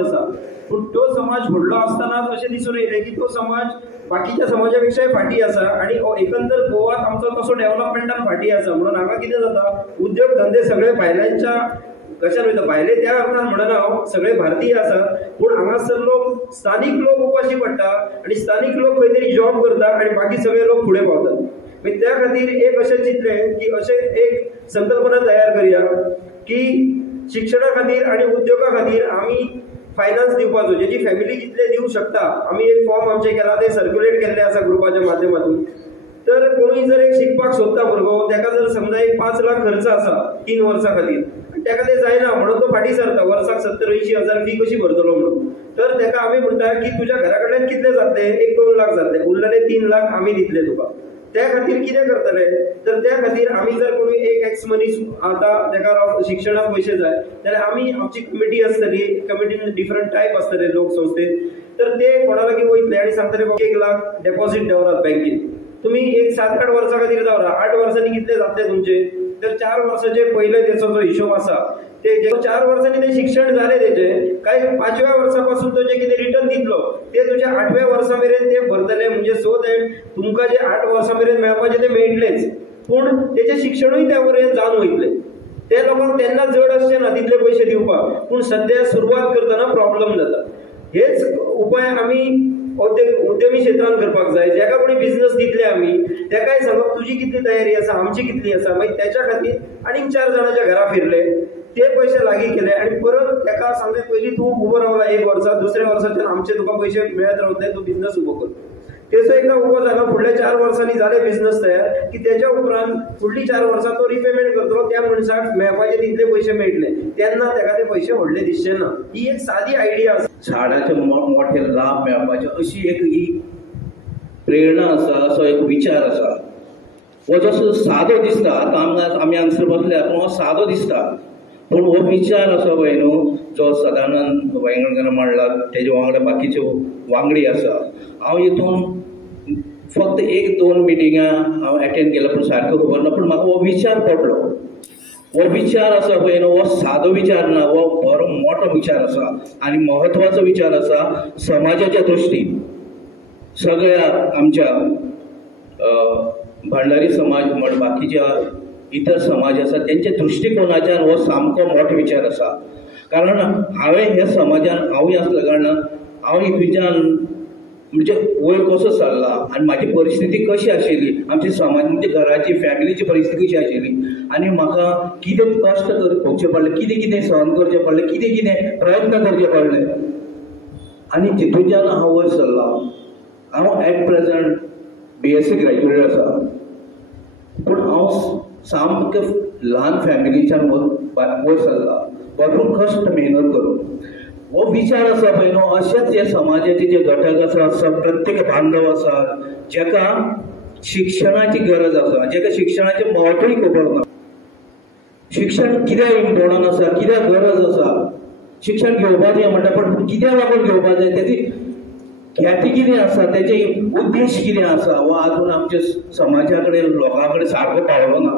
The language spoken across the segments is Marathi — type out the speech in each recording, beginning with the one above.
आसा, पूण तो समाज व्हडलो आसतना अशें दिसून येयलें की तो समाज बाकीच्या समाजापेक्षाय फाटी आसा आनी एकंदर गोवात आमचो तसो डेव्हलपमेंटान फाटी आसा. म्हणून हांगा कितें जाता, उद्योग धंदे सगळे भायल्यांच्या कशान वयता, भायले त्या अर्थान म्हणना हांव, सगळे भारतीय आसा, पूण हांगासर लोक स्थानीक लोक उपाशी पडटा आनी स्थानीक लोक खंय तरी जॉब करता आनी बाकी सगळे लोक फुडें पावतात. मागीर त्या खातीर एक अशें चिंतलें की अशें एक संकल्पना तयार करया की शिक्षणा खातीर आनी उद्योगा खातीर आमी फायनान्स दिवपाचो, जेची फॅमिली जितले दिवंक शकता. आमी एक फॉर्म आमचे केला, ते सर्क्युलेट केल्ले आसा ग्रुपाच्या माध्यमातून. तर कोणूय जर एक शिकपाक सोदता भुरगो, ताका जर समजा एक 5 लाख खर्च आसा 3 वर्सां खातीर, ताका ते जायना म्हणून तो फाटी सरता, वर्साक 70-80 हजार फी कशी भरतलो म्हणून. तर ताका आमी म्हणटा की तुज्या घरा कडल्यान कितले जातले, 1-2 लाख जातले, उरलेले 3 लाख आमी दितले तुका. त्या खातीर कितें करतले, तर त्या खातीर आमी जर कोणी एक एक्स मनीस आतां ताका शिक्षणाक पयशे जाय जाल्यार आमी आमची कमिटी आसतली, कमिटीन डिफरंट टायप आसतले लोक संस्थेत, तर ते कोणा लागीं वयतले आनी सांगतले 1 लाख डेपॉझिट दवरात बँकेत, तुमी एक 7-8 वर्सां खातीर दवरा, 8 वर्सांनी कितले जातले तुमचे, तर 4 वर्साचे पयले त्याचो जो हिशोब आसा ते 4 वर्सांनी ते शिक्षण जाले तेचे, काय 5व्या वर्सापासून तो जे कितें रिटर्न दितलो ते तुज्या 8व्या वर्सा मेरेन ते भरतले, म्हणजे सो दॅट तुमकां जे 8 वर्सां मेरेन मेळपाचे ते मेळटलेच, पूण तेचें शिक्षणूय त्या वरेन जावन वयतलें. ते लोकांक तेन्ना जड आसचे ना तितले पयशे दिवपाक, पूण सद्या सुरवात करतना प्रॉब्लेम जाता. हेच उपाय आमी उद्यमी क्षेत्रांत करपाक जाय. जेका कोणी बिझनेस दितले आमी तेकाय सांगप तुजी कितली तयारी आसा, आमची कितली आसा. मागीर त्याच्या खातीर आनीक 4 जाणांच्या घरा फिरले, ते पयशे लागीं केले आनी परत ताका सांगले पयलीं तूं उबो रावला 1 वर्सा, दुसऱ्या वर्साच्यान आमचे तुका पयशे मेळत रावतले, तूं बिझनेस उबो कर. तेचो एकदा उबो जालो, फुडल्या 4 वर्सांनी जाले बिझनेस तयार की तेच्या उपरांत फुडली 4 वर्सां तो रिपेमेंट करतलो, त्या मनशाक मेळपाचे तितले पयशे मेळटले, तेन्ना ताका ते पयशे व्हडले दिसचे ना. ही एक सादी आयडिया आसा. झाडाचे मोठे लाभ मेळपाचे अशी एक ही प्रेरणा आसा, असो एक विचार आसा. हो जसो सादो दिसता, आतां आमी हांगसर बसल्यात पूण हो सादो दिसता, पूण हो विचार असो पळय न्हू, जो सदानंद वेंगणकर मांडला तेजे वांगडा बाकीचे वांगडी आसा. हांव हितून फक्त 1-2 मिटिंगां हांव अटेंड केल्या पूण सारको खबर ना, पूण म्हाका हो विचार पडलो. हो विचार आसा पळय न्हू, हो सादो विचार ना, हो बरो मोठो विचार आसा आनी महत्वाचो विचार आसा समाजाच्या दृश्टीन. सगळ्या आमच्या भंडारी समाज म्हण बाकीच्या इतर समाज आसा तेंच्या दृश्टिकोनाच्यान हो सामको मोठो विचार आसा. कारण हांवें ह्या समाजान हांवूय आसल्या कारणान हांव हितूच्यान म्हणजे वयर कसो सरला आनी म्हाजी परिस्थिती कशी आशिल्ली, आमची समाज म्हणजे घराची फॅमिलीची परिस्थिती कशी आशिल्ली आनी म्हाका कितें कश्ट करचे पडले, कितें कितें सहन करचें पडलें, कितें कितें प्रयत्न करचे पडले आनी तितूच्यान हांव वयर सरला. हांव एट प्रेझंट BSc ग्रॅज्युएट आसा, पूण हांव सामकें ल्हान फॅमिलीच्यान वयर सरला, भरपूर कश्ट मेहनत करून. हो विचार आसा पळय न्हू, अशेच जे समाजाचे जे घटक आसा, प्रत्येक बांधव आसा जेका शिक्षणाची गरज आसा, जेका शिक्षणाचें महत्वूय खबर ना. शिक्षण कित्याक इम्पॉर्टंट आसा, कित्याक गरज आसा, शिक्षण घेवपाक जाय म्हणटा, पण कित्याक लागून घेवपाक जाय, तेजी ख्याती कितें आसा, तेजे उद्देश कितें आसा, हो आजून आमच्या समाजा कडेन लोकां कडेन सारको पावलो ना.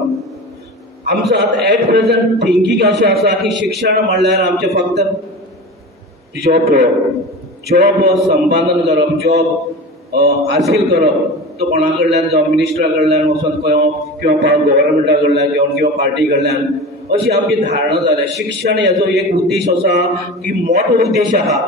आमचो आतां एट प्रेझंट थिंकींग अशें आसा की शिक्षण म्हणल्यार आमचें फक्त जॉब संपादन करप, जॉब हासील करप, तो कोणा कडल्यान जावं मिनिस्टरा कडल्यान वचून किंवा गव्हर्मेंटा कडल्यान किंवा पार्टी कडल्यान, अशी आमची धारणा जाल्या. शिक्षण हेजो एक उद्देश आसा की मोठो उद्देश आहा,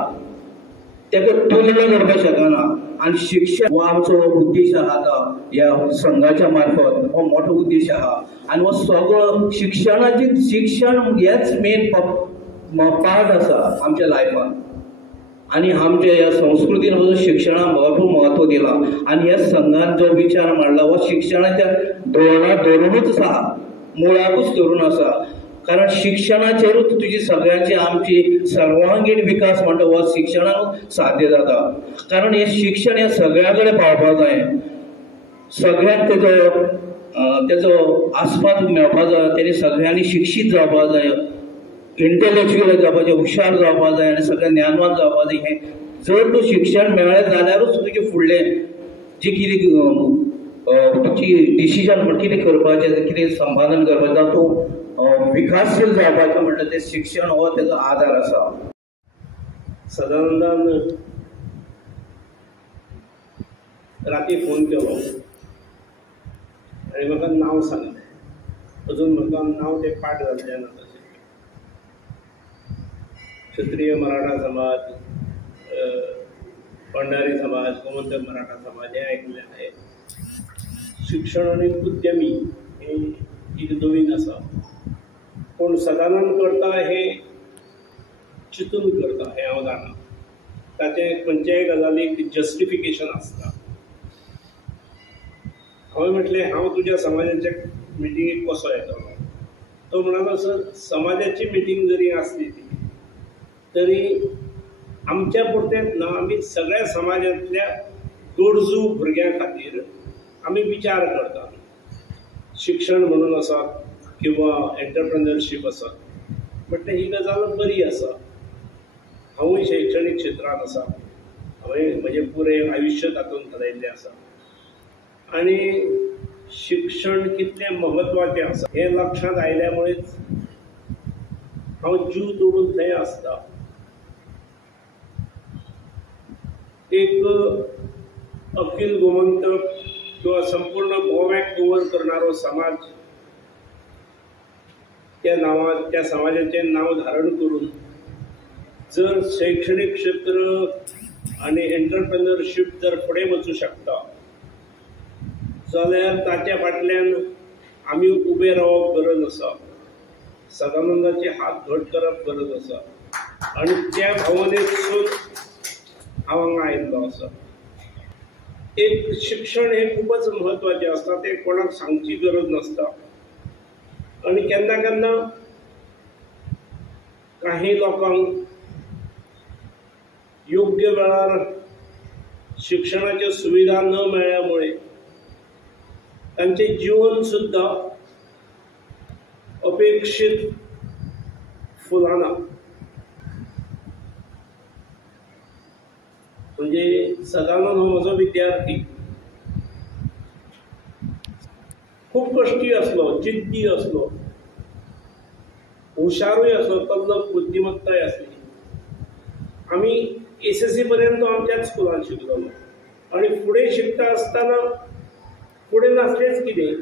तेका तुलना करपाक शकना. आनी शिक्षण हो आमचो उद्देश आहा ह्या संघाच्या मार्फत, हो मोठो उद्देश आहा आनी हो सगळो शिक्षण हेच मेन पार्ट आसा आमच्या लायफान. आनी आमच्या ह्या संस्कृतीन शिक्षणाक भरपूर महत्व दिला आनी ह्या संघान जो विचार मांडला हो शिक्षणाच्या धोरणूच आसा, मुळाकूच धरून आसा. कारण शिक्षणाचेरूच तुजी सगळ्यांची आमची सर्वांगीण विकास म्हणटा हो शिक्षणाक साध्य जाता. कारण हे शिक्षण हे सगळ्या कडेन पावपाक जाय, सगळ्यांक तेजो आस्पाद मेळपाक जाय, तेणी सगळ्यांनी शिक्षीत जावपाक जाय, इंटेलेक्च्युअल जावपाचें, हुशार जावपाक जाय आनी सगळें ज्ञानवान जावपाक जाय. हें जर तूं शिक्षण मेळ्ळें जाल्यारूच तुजें फुडलें जें कितें तुजी डिसिजन कितें करपाचें, कितें संपादन करपाचें, तातूंत विकासशील जावपाचें म्हणटा तें शिक्षण हो तेजो आधार आसा. सदानंदान राती फोन केलो आणि म्हाका नांव सांगलें. अजून म्हाका नांव तें पाठ जाल्लें ना. तशें क्षत्रिय मराठा समाज, भंडारी समाज, गोमंतक मराठा समाज हे ऐकलें आहे. शिक्षण आणि उद्यमी हे एक नवीन आसा, पूण सदानंद करता हे चिंतून करता हें हांव जाणा. ताचें खंयच्याय गजालीक जस्टिफिकेशन आसता. हांवें म्हटलें हांव तुज्या समाजाच्या मिटिंगेक कसो येतलो. तो म्हणालो सर समाजाची मिटींग जरी आसली तरी आमच्या पुरतेंच ना, आमी सगळ्या समाजांतल्या गरजू भुरग्यां खातीर आमी विचार करता. शिक्षण म्हणून आसा किंवा एंटरप्रेन्युअरशीप आसा. म्हटलें ही गजाल बरी आसा. हांवूय शैक्षणीक क्षेत्रांत आसा. हांवें म्हजें पुरें आयुश्य तातूंत घालयल्लें आसा आनी शिक्षण कितलें महत्वाचें आसा हें लक्षांत आयल्या मुळेच हांव जीव तोडून थंय आसता. एक अखिल गोमंतक किंवा संपूर्ण गोव्याक कवर करणारो समाज त्या समाजाचें नांव धारण करून जर शैक्षणीक क्षेत्र आनी एंटरप्रेन्युअरशीप जर फुडें वचूं शकता जाल्यार ताच्या फाटल्यान आमी उबे रावप गरज आसा. सदानंदाचे हात घट करप गरज आसा आनी त्या भावनेसून हांव हांगा आयिल्लो आसा. एक शिक्षण हे खूपच महत्वाचें आसता. तें कोणाक सांगची गरज नासता आनी केन्ना केन्ना काही लोकांक योग्य वेळार शिक्षणाच्यो सुविधा न मेळ्ळ्यामुळे तांचें जीवन सुद्धा अपेक्षीत फुलना. म्हणजे सदानंद हो म्हजो विद्यार्थी. खूप कश्टी असलो, जिद्दी असलो, हुशारूय असलो, तल्लख बुद्धिमत्ताय असली. आमी एसएससी पर्यंत आमच्याच स्कुलान शिकलोलो आनी फुडें शिकता आसतना फुडें नासलेंच कितें,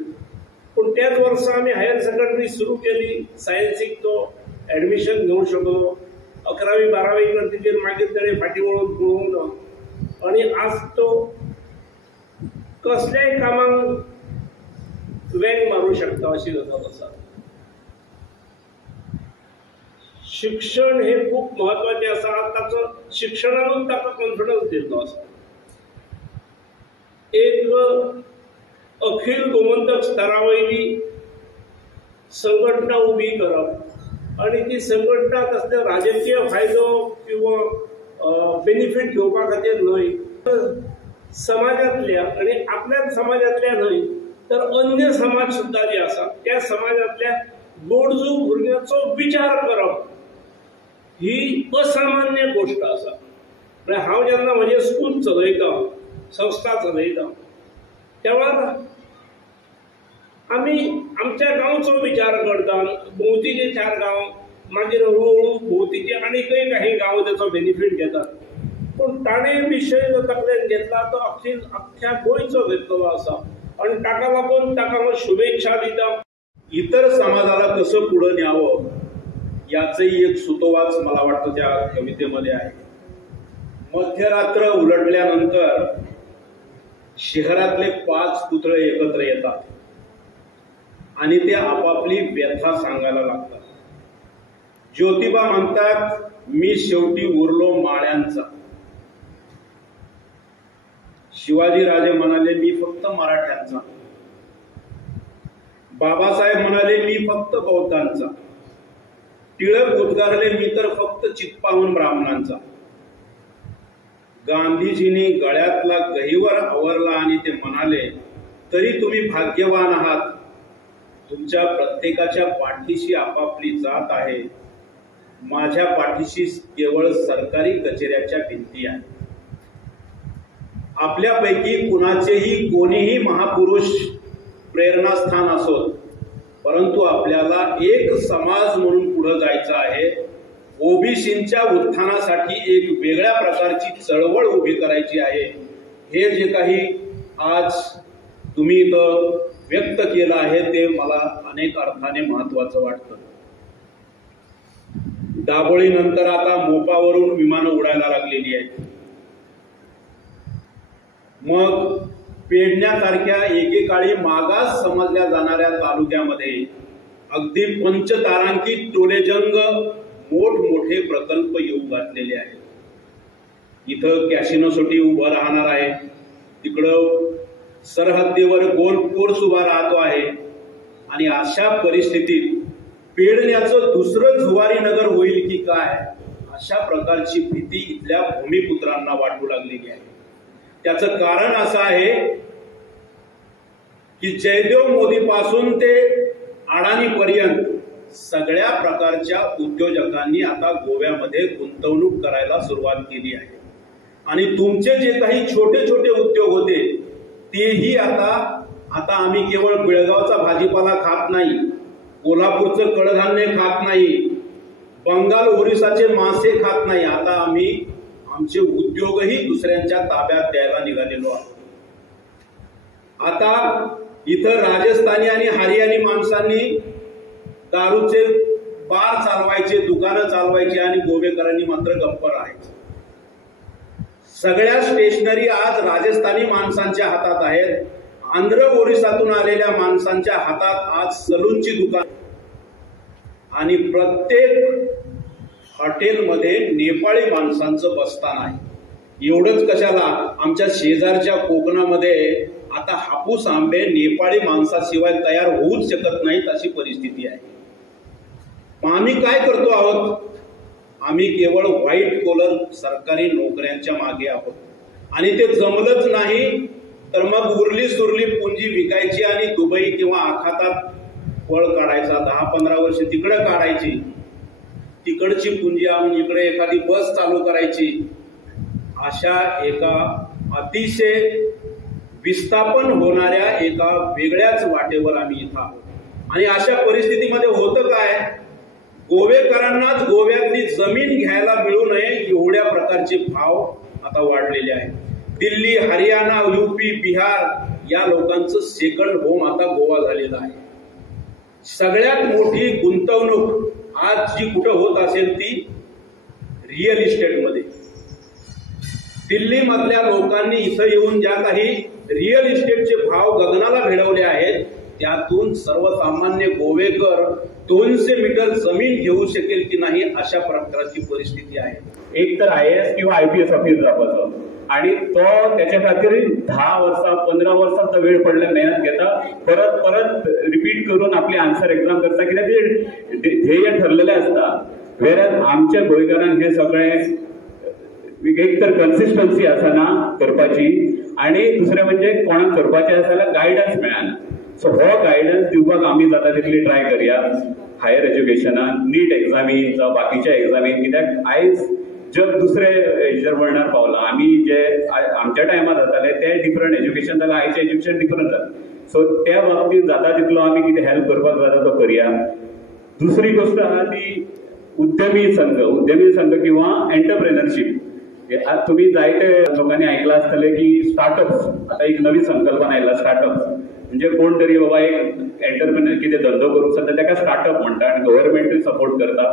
पूण त्याच वर्सा आमी हायर सेकंडरी सुरू केली. सायन्सीक तो एडमिशन घेवंक शकलो. 11वी 12वी करतकीर मागीर ताणें फाटीं वळून पळोवंक ना आनी आज तो कसल्याय कामाक वेग मारूं शकता अशी गजाल आसा. शिक्षण हे खूप महत्वाचें आसा. ताचो शिक्षणानूच ताका कॉन्फिडन्स दिल्लो आसा. एक अखिल गोमंतक स्तरावयली संघटना उबी करप आनी ती संघटना कसले राजकीय फायदो किंवा बेनिफीट घेवपा खातीर न्हय, समाजांतल्या आनी आपल्याच समाजांतल्या न्हय तर अन्य समाज सुद्धा जे आसा त्या समाजांतल्या गरजू भुरग्यांचो विचार करप ही असामान्य गोष्ट आसा. म्हणजे हांव जेन्ना म्हजें स्कूल चलयता, संस्था चलयता, तेव्हा आमी आमच्या गांवचो विचार करता. भोंवतीचे 4 गांव, मागीर हळूहळू भोंवतीचे आनीकय काही गांव ताचो बेनिफीट घेतात. पूण ताणें विशय जो तकलेंत घेतला तो अख्ख्या गोंयचो घेतलेलो आसा आनी ताका लागून ताका हांव शुभेच्छा दिता. इतर समाजाला कसं पुढं न्यावं याचंही एक सुतोवाच मला वाटतं त्या कवितेमध्ये आहे. मध्यरात्र उलटल्यानंतर शहरातले 5 पुतळे एकत्र येतात आणि ते आपापली व्यथा सांगायला लागतात. ज्योतिबा म्हणतात, मी शेवटी उरलो माळ्यांचा. शिवाजीराजे म्हणाले, मी फक्त मराठ्यांचा. बाबासाहेब म्हणाले, मी फक्त बौद्धांचा. टिळक उद्गारले, मी तर फक्त चित्पाहून ब्राह्मणांचा. गांधीजींनी गळ्यातला गहिवर आवरला आणि ते म्हणाले, तरी तुम्ही भाग्यवान आहात. तुमच्या प्रत्येकाच्या पाठीशी आपापली जात आहे. माझ्या पाठीशी केवळ सरकारी कचेऱ्याच्या भिंती आहेत. आपल्यापैकी कुणाचेही कोणीही महापुरुष प्रेरणास्थान असोत, परंतु आपल्याला एक समाज म्हणून पुढे जायचं आहे. ओबीसींच्या उत्थानासाठी एक वेगळ्या प्रकारची चळवळ उभी करायची आहे. हे जे काही आज तुम्ही इथं व्यक्त केलं आहे ते मला अनेक अर्थाने महत्वाचं वाटतं. दाभोळीनंतर आता मोपावरून विमानं उडायला लागलेली आहेत. मग पेडण्यासारख्या एकेकाळी मागास समजल्या जाणाऱ्या तालुक्यामध्ये अगदी पंचतारांकित टोलेजंग मोठमोठे प्रकल्प येऊ घातलेले आहेत. इथं कॅसिनोसाठी उभं राहणार आहे, तिकडं सरहद्दीवर गोल्फ कोर्स उभा राहतो आहे. आणि अशा परिस्थितीत पेडण्याचं दुसरं जुवारी नगर होईल की काय अशा प्रकारची भीती इथल्या भूमिपुत्रांना वाटू लागलेली आहे. त्याचं कारण असं आहे की जयदेव मोदी पासून ते अडाणी पर्यंत सगळ्या प्रकारच्या उद्योजकांनी आता गोव्यामध्ये गुंतवणूक करायला सुरुवात केली आहे. आणि तुमचे जे काही छोटे छोटे उद्योग होते तेही आता आम्ही केवळ बेळगावचा भाजीपाला खात नाही, कोल्हापूरचं कडधान्य खात नाही, बंगाल ओरिसाचे मासे खात नाही, आता आम्ही आमचे उद्योगही दुसऱ्यांच्या ताब्यात द्यायला निघालेलो आहोत. आता इथं राजस्थानी आणि हरियाणी माणसांनी दारूचे बार चालवायचे, दुकानं चालवायचे आणि गोवेकरांनी मात्र गप्प राहायचे. सगळ्या स्टेशनरी आज राजस्थानी माणसांच्या हातात आहेत. आंध्र ओरिसातून आलेल्या माणसांच्या हातात आज सलूनची दुकान आणि प्रत्येक हॉटेलमध्ये नेपाळी माणसांचं बसतान आहे. एवढंच कशाला, आमच्या शेजारच्या कोकणामध्ये आता हापूस आंबे नेपाळी माणसाशिवाय तयार होऊच शकत नाहीत अशी परिस्थिती आहे. मग आम्ही काय करतो आहोत? आम्ही केवळ व्हाईट कॉलर सरकारी नोकऱ्यांच्या मागे आहोत. आणि ते जमलंच नाही तर मग उरली सुरली पुंजी विकायची आणि दुबई किंवा आखातात पळ काढायचा. 10-15 वर्ष तिकडे काढायची, तिकडची पुंजी आणून इकडे एखादी बस चालू करायची. अशा एका अतिशय विस्थापन होणाऱ्या एका वेगळ्याच वाटेवर आम्ही इथं आहोत. आणि अशा परिस्थितीमध्ये होतं काय, गोवेकरांनाच गोव्यातली जमीन घ्यायला मिळू नये एवढ्या प्रकारचे भाव आता वाढलेले आहेत. दिल्ली, हरियाणा, यूपी, बिहार या लोकांचं सेकंड होम आता गोवा झालेलं आहे. सगळ्यात मोठी गुंतवणूक आज जी कुठं होत असेल ती रिअल इस्टेटमध्ये. दिल्ली मधल्या लोकांनी इथं येऊन ज्या काही रिअल इस्टेटचे भाव गगनाला भिडवले आहेत त्यातून सर्वसामान्य गोवेकर 200 मीटर जमीन घेऊ शकेल की नाही अशा प्रकारची परिस्थिती आहे. एक तर IAS किंवा IPS ऑफिस जावपाचो आणि तो त्याच्या खातीर 10 वर्सां 15 वर्सां वेळ पडले मेहनत घेता, परत परत रिपीट करून आपली आन्सर एक्झाम करता, कित्याक ते ध्येय ठरलेले असता. वेराज आमच्या गोंयकारांक हे सगळें एक तर कन्सिस्टन्सी आसना करपाची आणि दुसरें म्हणजे कोणाक करपाचें आसा जाल्यार गायडन्स मेळना. सो हो गायडन्स दिवपाक आमी जाता तितली ट्राय करया. हायर एज्युकेशनान नीट एग्जामीन जावं बाकीच्या एग्जामीन, कित्याक आयज जग दुसरे हेजेर वळणार पावला. आमी जे आमच्या टायमार जाताले ते डिफरंट एज्युकेशन जाल्यार आयचें एज्युकेशन डिफरंट जाता. सो त्या बाबतींत जाता तितलो आमी कितें हेल्प करपाक जाता तो करया. दुसरी गोष्ट आहा ती उद्यमी संघ किंवा एंटरप्रेनरशीप. तुम्ही जायते लोकांनी ऐकलं आसतले की स्टार्टअप्स, आता एक नवी संकल्पना आयला स्टार्टअप्स. म्हणजे कोण तरी बाबा एक एंटरप्रेनर कितें धंदो करूंक सोदता ताका स्टार्टअप म्हणटा आणि गव्हर्नमेंटूय सपोर्ट करता,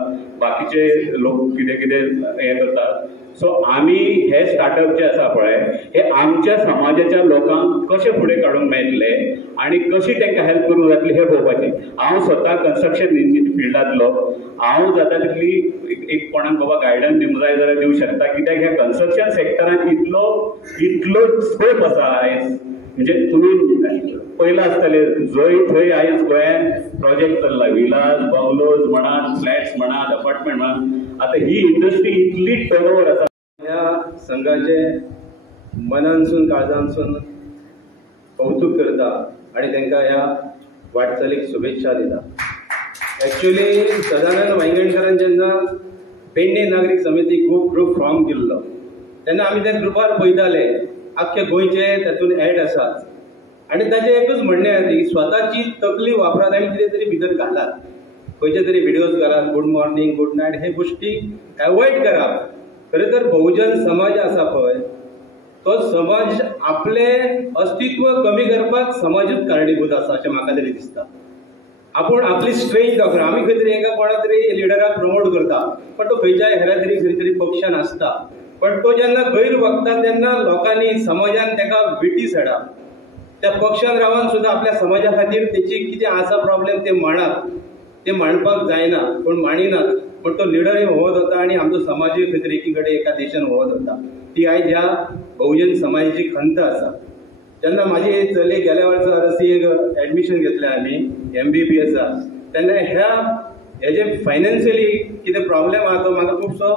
बाकीचे लोक कितें हें करतात. सो आमी हे स्टार्टअप जे आसा पळय हे आमच्या समाजाच्या लोकांक कशे फुडें काडूंक मेळटले आणि कशी तांकां हेल्प करूंक जातली हे पळोवपाचें. हांव स्वता कन्स्ट्रक्शन फिल्डांतलो, हांव जाता तितली एक कोणाक बाबा गायडन्स दिवंक जाय जाल्यार दिवंक शकता, कित्याक ह्या कन्स्ट्रक्शन सेक्टरान इतलो स्कोप आसा आयज. म्हणजे तुम्ही पयला आसतले जंय थंय आयज गोंयान प्रोजेक्ट चल्ला, विलास, बंगलोज म्हणात, फ्लॅट्स म्हणात, अपार्टमेंट म्हणात. आता ही इंडस्ट्री इतली टर्नओव्हर आसा. ह्या संघाचे मनानसून काळजानसून कौतुक करता आणि तांकां ह्या वाटचालीक शुभेच्छा दिता. एक्चुअली सदानंद वांयगणकरान जेन्ना पेडणे नागरीक समिती ग्रूप फॉर्म केल्लो तेन्ना आमी त्या ग्रुपार पळयताले आख्खे गोंयचे तातूंत एड आसात आणि ताचें एकूच म्हणणें आसा की स्वताची तकली वापरात आनी कितें तरी भितर घालात. खंयचे तरी व्हिडिओज घालात, गुड मॉर्निंग, गुड नाईट, हे गोष्टी अवॉइड करात. खरें तर बहुजन समाज आसा पळय, तो समाज आपले अस्तित्व कमी करपाक समाजूच कारणीभूत आसा अशें म्हाका तरी दिसता. आपूण आपली स्ट्रेंथ दाखोवन आमी खंय तरी एका कोणा तरी लिडराक प्रमोट करता, पण तो खंयच्याय हेरा तरी खंय तरी पक्षान आसता, पण तो जेन्ना गैर वागता तेन्ना लोकांनी समाजान ताका विटीस हाडा. त्या पक्षान रावन सुद्धा आपल्या समाजा खातीर तेची कितें आसा प्रॉब्लेम ते मांडात, ते मांडपाक जायना, पण मांडिनात, पण तो लिडरय होवत वता आनी आमचो समाजूय खंय तरी एकी कडेन एका देशान होवत वता. ती आयज ह्या बहुजन समाजाची खंत आसा. जेन्ना म्हाजी चली गेल्या वर्सा RCA एडमिशन घेतलें आमी MBBSाक, तेन्ना हेजे फायनान्शियली कितें प्रॉब्लेम आहा तो म्हाका खुबसो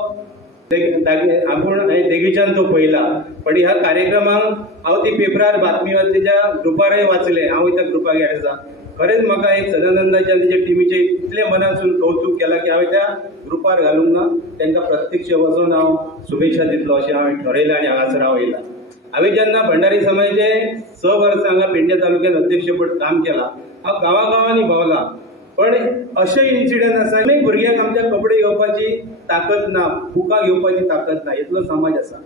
आपूण देगीच्यान तो पळयला. पण ह्या कार्यक्रमाक हांव ती पेपरार बातमी वाचल्याच्या ग्रुपारय वाचलें, हांव त्या ग्रुपाक एड आसा. खरेंच म्हाका एक सदानंदाच्या तेजे टिमीचे इतले मनासून कौतुक केला की हांवें त्या ग्रुपार घालूंक ना, तांकां प्रत्यक्ष वचून हांव शुभेच्छा दितलो अशें हांवें ठरयलां आनी हांगासर हांव येयला. हांवें जेन्ना भंडारी समाजाचे 6 वर्सां हांगा पेडणे तालुक्यात अध्यक्षपद काम केलां, हांव गांवागांवांनी भोंवलां, पण अशे इन्सिडंट आसा की भुरग्यांक आमच्या कपडे घेवपाची ताकद ना, बुकां घेवपाची ताकद ना, इतलो समाज आसा.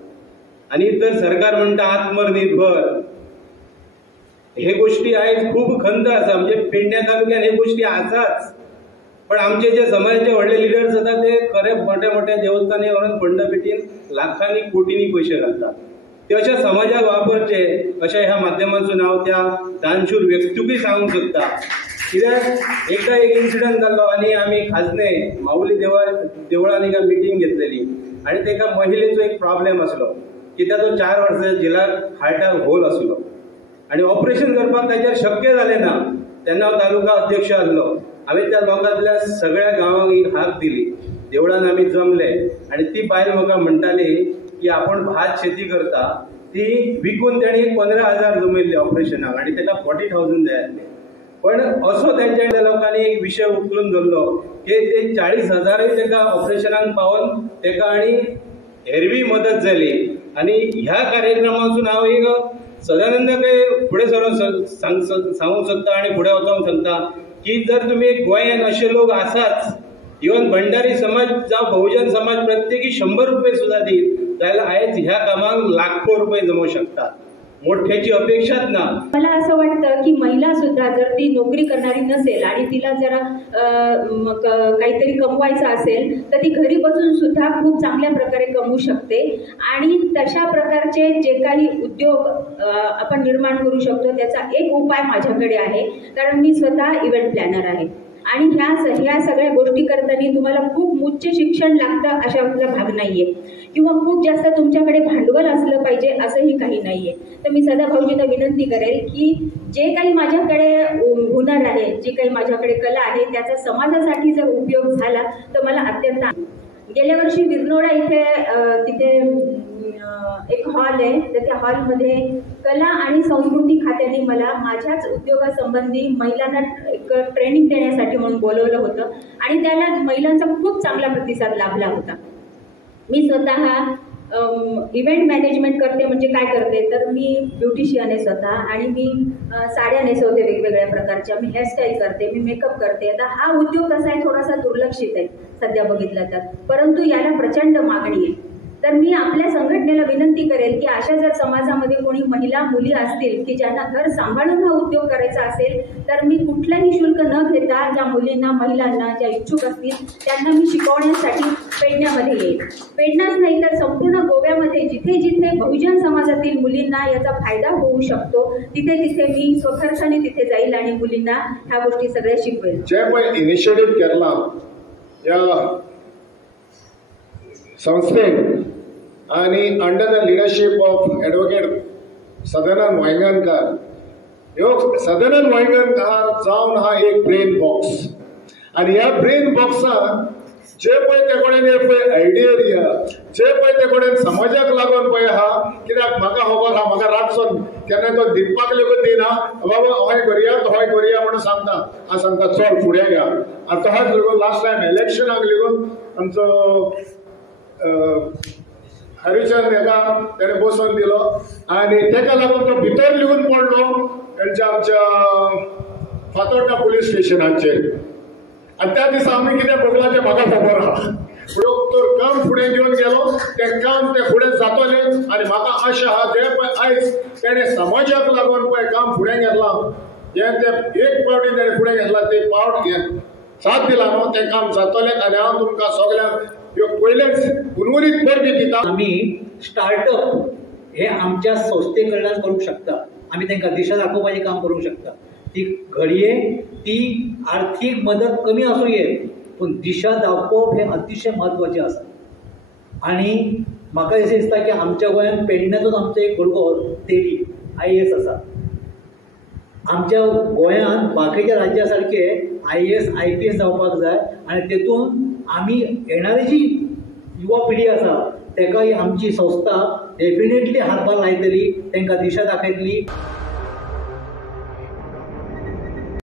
आनी तर सरकार म्हणटा आत्मनिर्भर, हे गोष्टी आयज खूब खंत आसा. म्हणजे पेडणे तालुक्यात हे गोष्टी आसाच, पण आमचे जे समाजाचे व्हडले लिडर्स जातात ते खरे मोठ्या मोठ्या देवस्थानी व्हरून फंड पेटीन लाखांनी कोटींनी पयशे घालतात. ते अशा समाजाक वापरचे अशा ह्या माध्यमांतून हांव त्या दानशूर व्यक्तीकूय सांगूंक सोदता. कित्याक एकदा एक इन्सिडंट जाल्लो आनी आमी खाजने माऊली देवळान एका मिटींग घेतलेली आनी तेका महिलेचो एक प्रॉब्लेम आसलो की ताचो 4 वर्सां जिलाक हार्टाक होल आसलो आनी ऑपरेशन करपाक ताचेर शक्य जालें ना. तेन्ना हांव तालुका अध्यक्ष आसलो. हांवें त्या लोकांतल्या सगळ्या गांवांक एक हाक दिली. देवळान आमी जमले आनी ती बायल म्हाका म्हणटाली की आपण भात शेती करता, ती विकून तेणी 15,000 जमयल्ले ऑपरेशनाक आनी ताका 40,000 जाय आसले. पण असो त्यांच्या लोकांनी एक विषय उखलून धरलो की ते 40,000 ताका ऑपरेशनाक पावोन ताका आनी हेरवी मदत जाली. आनी ह्या कार्यक्रमासून हांव एक सदानंदाकय फुडें सरून सांगूंक सोदता आनी फुडें वचोंक सांगता की जर तुमी गोंयांत अशे लोक आसाच, इवन भंडारी समाज जावं बहुजन समाज प्रत्येकी 100 रुपये सुद्धा दीत जाल्यार आयज ह्या कामाक लाखो रुपये जमवू शकतात. मोठ्याची अपेक्षाच ना. मला असं वाटतं की महिला सुद्धा जर ती नोकरी करणारी नसेल आणि तिला जरा काहीतरी कमवायचं असेल तर ती घरी बसून सुद्धा खूप चांगल्या प्रकारे कमवू शकते. आणि तशा प्रकारचे जे काही उद्योग आपण निर्माण करू शकतो त्याचा एक उपाय माझ्याकडे आहे, कारण मी स्वतः इव्हेंट प्लॅनर आहे. आणि ह्या सगळ्या गोष्टी करताना तुम्हाला खूप उच्च शिक्षण लागतं अशातला भाग नाहीये, किंवा खूप जास्त तुमच्याकडे भांडवल असलं पाहिजे असंही काही नाहीये. तर मी सदाभाऊजींना विनंती करेल की जे काही माझ्याकडे हुनर आहे, जी काही माझ्याकडे कला आहे, त्याचा समाजासाठी जर उपयोग झाला तर मला अत्यंत. गेल्या वर्षी विरनोडा इथे तिथे एक हॉल आहे, तर त्या हॉलमध्ये कला आणि संस्कृती खात्याने मला माझ्याच उद्योगासंबंधी महिलांना एक ट्रेनिंग देण्यासाठी म्हणून बोलवलं होतं आणि त्याला महिलांचा खूप चांगला प्रतिसाद लाभला होता. मी स्वतः इव्हेंट मॅनेजमेंट करते. म्हणजे काय करते तर मी ब्युटिशियन आहे स्वतः, आणि मी साड्या नेसवते वेगवेगळ्या प्रकारच्या, मी हेअरस्टाईल करते, मी मेकअप करते. आता हा उद्योग कसा आहे थोडासा दुर्लक्षित आहे सध्या बघितला तर, परंतु याला प्रचंड मागणी आहे. तर मी आपल्या संघटनेला विनंती करेल की अशा जर समाजामध्ये कोणी महिला मुली असतील की ज्यांना घर सांभाळून हा उद्योग करायचा असेल तर मी कुठलाही शुल्क न घेता ज्या मुलींना महिलांना ज्या इच्छुक असतील त्यांना मी शिकवण्यासाठी पेडण्यामध्ये येईल. पेडण्याच नाही तर संपूर्ण गोव्यामध्ये जिथे जिथे बहुजन समाजातील मुलींना याचा फायदा होऊ शकतो तिथे तिथे मी स्वखर्चाने तिथे जाईल आणि मुलींना ह्या गोष्टी सगळ्या शिकवेल. जे पण इनिशिएटिव्ह केला या संस्थेन आणि under the leadership of advocate Sadanand Vayangankar, ह्यो सदानंद वांयगणकर जावन हा एक ब्रेन बॉक्स, आणि ह्या ब्रेन बॉक्सान जे पळय ते कडेन पळय आयडिया जे पळय ते कडेन समाजाक लागून पळय आहा, कित्याक म्हाका खबर आहा म्हाका रातचो केन्ना तो दिवपाक लेगून दिना, बाबा हय करुया म्हणून सांगता, हांव सांगता चल फुडें घ्या. आनी तोच लागून लास्ट टायम इलेक्शनाक लेगून आमचो हरिचंद्र हेका तेणे बसोवन दिलो आनी तेका लागून तो भितर लिहून पडलो तेंच्या आमच्या फातोर्डा पुलीस स्टेशनाचेर. आणि त्या दिसा आम्ही कितें बगला तें म्हाका खबर आहा. तर काम फुडें घेवन गेलो, तें काम तें फुडें जातलें आनी म्हाका आशा आहा जे पळय आयज तेणें समाजाक लागून पळय काम फुडें घेतलां, जें तें एक पावटी तेणें फुडें घेतलां तें पावट साथ दिला न्हू, तें काम जातलें. आनी हांव तुमकां सगळ्यांक ह्यो पयलेच उर्वरीत परबी दिता. आमी स्टार्टअप हे आमच्या संस्थे कडल्यान करूंक शकता. आमी तांकां दिशा दाखोवपाचें काम करूंक शकता. ती घडये ती आर्थीक मदत कमी आसूं येत, पूण दिशा दाखोवप हे अतिशय म्हत्वाचें आसा. आनी म्हाका अशें दिसता की आमच्या गोंयांत पेडण्याचोच आमचो एक भुरगो तेली IAS आसा. आमच्या गोंयांत बाकीच्या राज्या सारखे IAS IPS जावपाक जाय आनी तेतून आमी येणारी जी युवा पिढी आसा ताका ही आमची संस्था डेफिनेटली हातभार लायतली, तांकां दिशा दाखयतली.